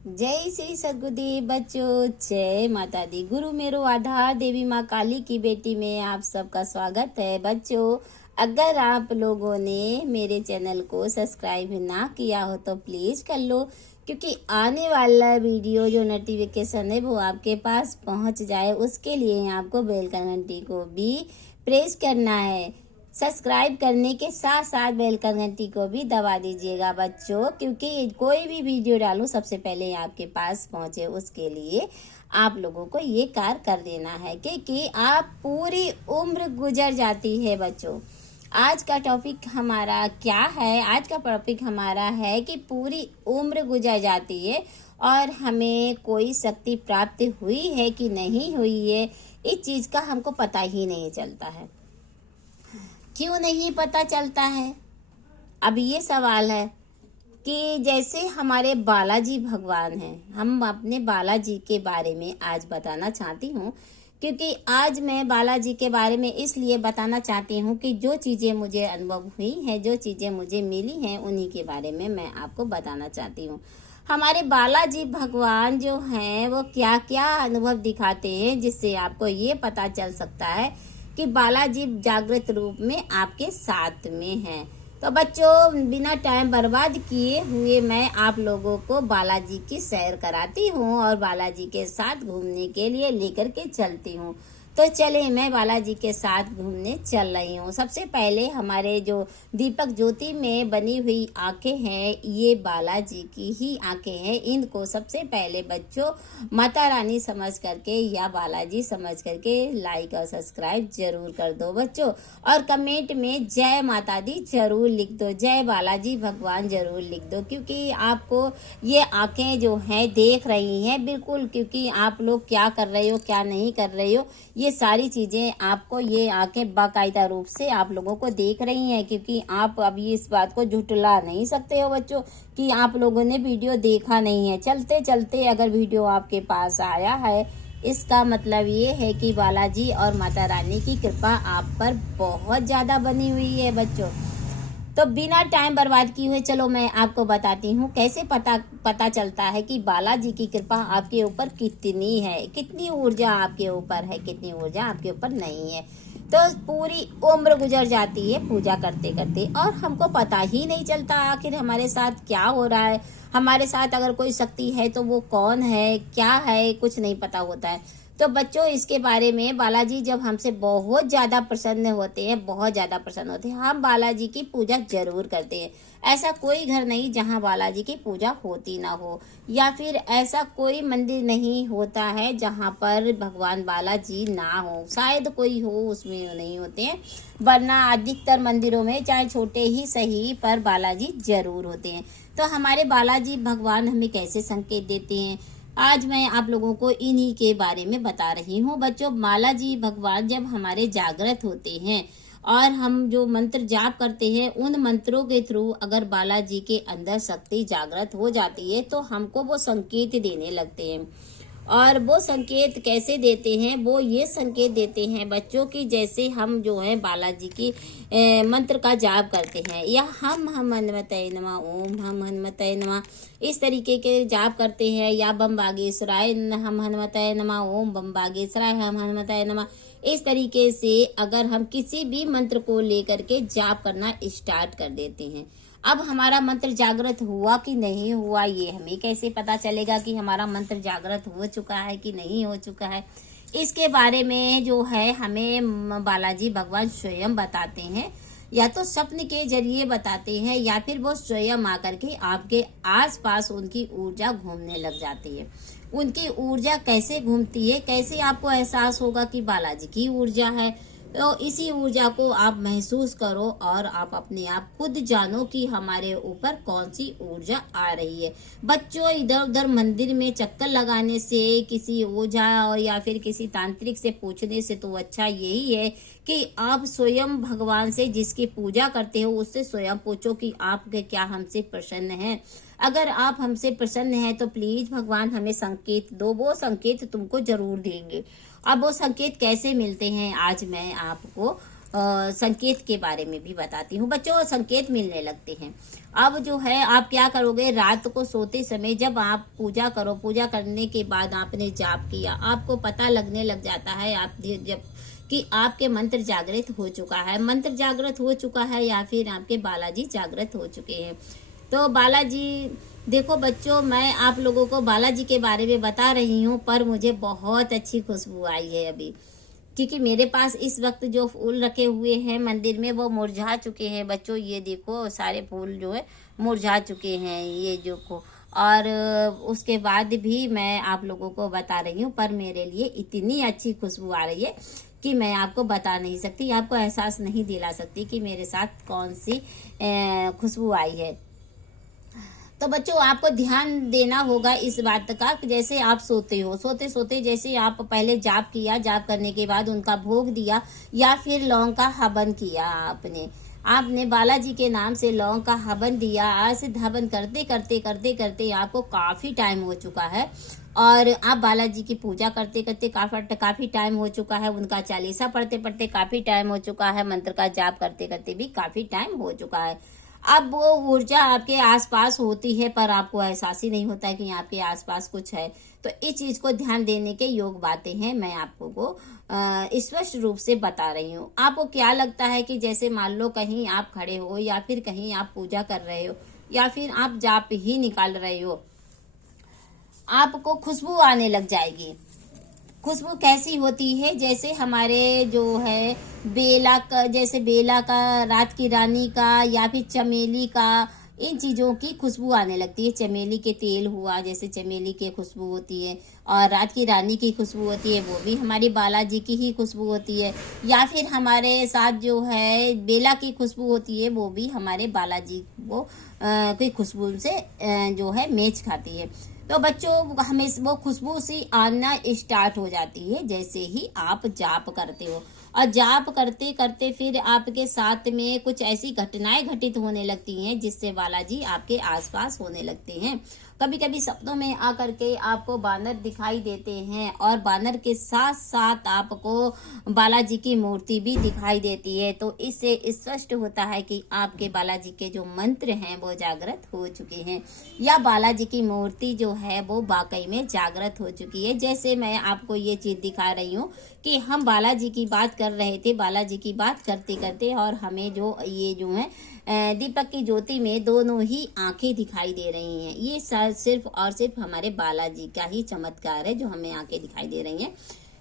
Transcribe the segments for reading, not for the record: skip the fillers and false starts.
जय श्री सद्गुरुदेव बच्चों, जय माता दी। गुरु मेरो आधार, देवी माँ काली की बेटी में आप सबका स्वागत है। बच्चों, अगर आप लोगों ने मेरे चैनल को सब्सक्राइब ना किया हो तो प्लीज कर लो, क्योंकि आने वाला वीडियो जो नोटिफिकेशन है वो आपके पास पहुंच जाए, उसके लिए आपको बेल का घंटी को भी प्रेस करना है। सब्सक्राइब करने के साथ साथ बेल का घंटी को भी दबा दीजिएगा बच्चों, क्योंकि कोई भी वीडियो डालूं सबसे पहले आपके पास पहुंचे, उसके लिए आप लोगों को ये कार्य कर देना है क्योंकि आप पूरी उम्र गुजर जाती है बच्चों। आज का टॉपिक हमारा क्या है? आज का टॉपिक हमारा है कि पूरी उम्र गुजर जाती है और हमें कोई शक्ति प्राप्त हुई है कि नहीं हुई है, इस चीज का हमको पता ही नहीं चलता है। क्यों नहीं पता चलता है? अब ये सवाल है कि जैसे हमारे बालाजी भगवान हैं, हम अपने बालाजी के बारे में आज बताना चाहती हूँ, क्योंकि आज मैं बालाजी के बारे में इसलिए बताना चाहती हूँ कि जो चीजें मुझे अनुभव हुई हैं, जो चीजें मुझे मिली हैं, उन्हीं के बारे में मैं आपको बताना चाहती हूँ। हमारे बालाजी भगवान जो हैं वो क्या क्या अनुभव दिखाते हैं, जिससे आपको ये पता चल सकता है कि बालाजी जागृत रूप में आपके साथ में हैं। तो बच्चों, बिना टाइम बर्बाद किए हुए मैं आप लोगों को बालाजी की सैर कराती हूँ और बालाजी के साथ घूमने के लिए लेकर के चलती हूँ। तो चले, मैं बालाजी के साथ घूमने चल रही हूँ। सबसे पहले हमारे जो दीपक ज्योति में बनी हुई आंखें हैं, ये बालाजी की ही आंखें हैं। इनको सबसे पहले बच्चों माता रानी समझ करके या बालाजी समझ करके लाइक और सब्सक्राइब जरूर कर दो बच्चों, और कमेंट में जय माता दी जरूर लिख दो, जय बालाजी भगवान जरूर लिख दो, क्योंकि आपको ये आंखें जो हैं देख रही हैं बिल्कुल, क्योंकि आप लोग क्या कर रहे हो क्या नहीं कर रहे हो, ये सारी चीजें आपको ये आंखें बाकायदा रूप से आप लोगों को देख रही हैं, क्योंकि आप अभी इस बात को झुटला नहीं सकते हो बच्चों कि आप लोगों ने वीडियो देखा नहीं है। चलते चलते अगर वीडियो आपके पास आया है, इसका मतलब ये है कि बालाजी और माता रानी की कृपा आप पर बहुत ज्यादा बनी हुई है बच्चों। तो बिना टाइम बर्बाद किए हुए चलो मैं आपको बताती हूँ कैसे पता चलता है कि बालाजी की कृपा आपके ऊपर कितनी है, कितनी ऊर्जा आपके ऊपर है, कितनी ऊर्जा आपके ऊपर नहीं है। तो पूरी उम्र गुजर जाती है पूजा करते करते और हमको पता ही नहीं चलता आखिर हमारे साथ क्या हो रहा है। हमारे साथ अगर कोई शक्ति है तो वो कौन है, क्या है, कुछ नहीं पता होता है। तो बच्चों, इसके बारे में बालाजी जब हमसे बहुत ज्यादा प्रसन्न होते हैं, बहुत ज्यादा प्रसन्न होते हैं, हम बालाजी की पूजा जरूर करते हैं। ऐसा कोई घर नहीं जहां बालाजी की पूजा होती ना हो, या फिर ऐसा कोई मंदिर नहीं होता है जहां पर भगवान बालाजी ना हो। शायद कोई हो, उसमें नहीं होते हैं, वरना अधिकतर मंदिरों में चाहे छोटे ही सही पर बालाजी जरूर होते हैं। तो हमारे बालाजी भगवान हमें कैसे संकेत देते हैं, आज मैं आप लोगों को इन्हीं के बारे में बता रही हूँ बच्चों। बालाजी भगवान जब हमारे जागृत होते हैं और हम जो मंत्र जाप करते हैं, उन मंत्रों के थ्रू अगर बालाजी के अंदर शक्ति जागृत हो जाती है तो हमको वो संकेत देने लगते हैं। और वो संकेत कैसे देते हैं? वो ये संकेत देते हैं बच्चों की जैसे हम जो है बालाजी की मंत्र का जाप करते हैं, या हम हनुमते नमः, ओम हम हनुमते नमः, इस तरीके के जाप करते हैं, या बम बागेश्वराय हम हनुमते नमः, ओम बम बागेश्वराय हम हनुमते नमः। इस तरीके से अगर हम किसी भी मंत्र को लेकर के जाप करना स्टार्ट कर देते हैं, अब हमारा मंत्र जागृत हुआ कि नहीं हुआ, ये हमें कैसे पता चलेगा कि हमारा मंत्र जागृत हो चुका है कि नहीं हो चुका है? इसके बारे में जो है हमें बालाजी भगवान स्वयं बताते हैं, या तो स्वप्न के जरिए बताते हैं, या फिर वो स्वयं आकर के आपके आसपास उनकी ऊर्जा घूमने लग जाती है। उनकी ऊर्जा कैसे घूमती है, कैसे आपको एहसास होगा कि बालाजी की ऊर्जा है? तो इसी ऊर्जा को आप महसूस करो और आप अपने आप खुद जानो कि हमारे ऊपर कौन सी ऊर्जा आ रही है। बच्चों, इधर उधर मंदिर में चक्कर लगाने से, किसी ओझा और या फिर किसी तांत्रिक से पूछने से तो अच्छा यही है कि आप स्वयं भगवान से जिसकी पूजा करते हो उससे स्वयं पूछो कि आप क्या हमसे प्रसन्न हैं। अगर आप हमसे प्रसन्न हैं तो प्लीज भगवान हमें संकेत दो, वो संकेत तुमको जरूर देंगे। अब वो संकेत कैसे मिलते हैं आज मैं आपको संकेत के बारे में भी बताती हूँ। बच्चों, संकेत मिलने लगते हैं। अब जो है आप क्या करोगे, रात को सोते समय जब आप पूजा करो, पूजा करने के बाद आपने जाप किया, आपको पता लगने लग जाता है आप जब कि आपके मंत्र जागृत हो चुका है, मंत्र जागृत हो चुका है या फिर आपके बालाजी जागृत हो चुके हैं। तो बालाजी, देखो बच्चों, मैं आप लोगों को बालाजी के बारे में बता रही हूँ, पर मुझे बहुत अच्छी खुशबू आई है अभी, क्योंकि मेरे पास इस वक्त जो फूल रखे हुए हैं मंदिर में वो मुरझा चुके हैं। बच्चों ये देखो, सारे फूल जो है मुरझा चुके हैं, ये जो को और उसके बाद भी मैं आप लोगों को बता रही हूँ, पर मेरे लिए इतनी अच्छी खुशबू आ रही है कि मैं आपको बता नहीं सकती, आपको एहसास नहीं दिला सकती कि मेरे साथ कौन सी खुशबू आई है। तो बच्चों, आपको ध्यान देना होगा इस बात का कि जैसे आप सोते हो, सोते सोते जैसे आप पहले जाप किया, जाप करने के बाद उनका भोग दिया या फिर लौंग का हवन किया, आपने बालाजी के नाम से लौंग का हवन दिया। आज सिद्ध हवन करते करते करते करते आपको काफी टाइम हो चुका है और आप बालाजी की पूजा करते करते काफी टाइम हो चुका है, उनका चालीसा पढ़ते पढ़ते काफी टाइम हो चुका है, मंत्र का जाप करते करते भी काफी टाइम हो चुका है। अब वो ऊर्जा आपके आसपास होती है पर आपको एहसास ही नहीं होता कि आपके आसपास कुछ है। तो इस चीज को ध्यान देने के योग बातें हैं, मैं आपको को स्पष्ट रूप से बता रही हूँ। आपको क्या लगता है कि जैसे मान लो कहीं आप खड़े हो या फिर कहीं आप पूजा कर रहे हो या फिर आप जाप ही निकाल रहे हो, आपको खुशबू आने लग जाएगी। खुशबू कैसी होती है, जैसे हमारे जो है बेला का, जैसे बेला का, रात की रानी का या फिर चमेली का, इन चीजों की खुशबू आने लगती है। चमेली के तेल हुआ, जैसे चमेली की खुशबू होती है, और रात की रानी की खुशबू होती है, वो भी हमारी बालाजी की ही खुशबू होती है। या फिर हमारे साथ जो है बेला की खुशबू होती है, वो भी हमारे बालाजी को की खुशबू से जो है मेच खाती है। तो बच्चों, हमें वो खुशबू सी आना स्टार्ट हो जाती है जैसे ही आप जाप करते हो, और जाप करते करते फिर आपके साथ में कुछ ऐसी घटनाएं घटित होने लगती हैं जिससे बालाजी आपके आसपास होने लगते हैं। कभी कभी सपनों में आकर के आपको बानर दिखाई देते हैं और बानर के साथ साथ आपको बालाजी की मूर्ति भी दिखाई देती है। तो इससे स्पष्ट होता है कि आपके बालाजी के जो मंत्र हैं वो जागृत हो चुके हैं, या बालाजी की मूर्ति जो है वो वाकई में जागृत हो चुकी है। जैसे मैं आपको ये चीज दिखा रही हूँ कि हम बालाजी की बात कर रहे थे, बालाजी की बात करते करते और हमें जो ये जो है दीपक की ज्योति में दोनों ही आंखें दिखाई दे रही हैं। ये सिर्फ और सिर्फ हमारे बालाजी का ही चमत्कार है जो हमें आंखें दिखाई दे रही हैं।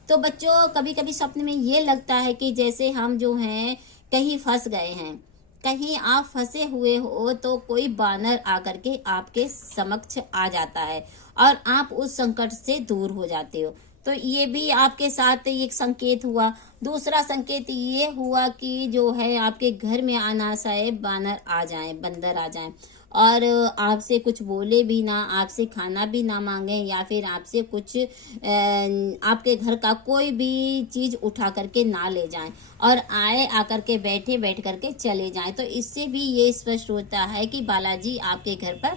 तो बच्चों, कभी कभी स्वप्न में ये लगता है कि जैसे हम जो हैं कहीं फंस गए हैं, कहीं आप फंसे हुए हो, तो कोई बानर आकर के आपके समक्ष आ जाता है और आप उस संकट से दूर हो जाते हो। तो ये भी आपके साथ एक संकेत हुआ। दूसरा संकेत ये हुआ कि जो है आपके घर में अनायासे बानर आ जाएं, बंदर आ जाएं और आपसे कुछ बोले भी ना, आपसे खाना भी ना मांगे, या फिर आपसे कुछ आपके घर का कोई भी चीज उठा करके ना ले जाएं और आए आकर के बैठ करके चले जाएं। तो इससे भी ये स्पष्ट होता है कि बालाजी आपके घर पर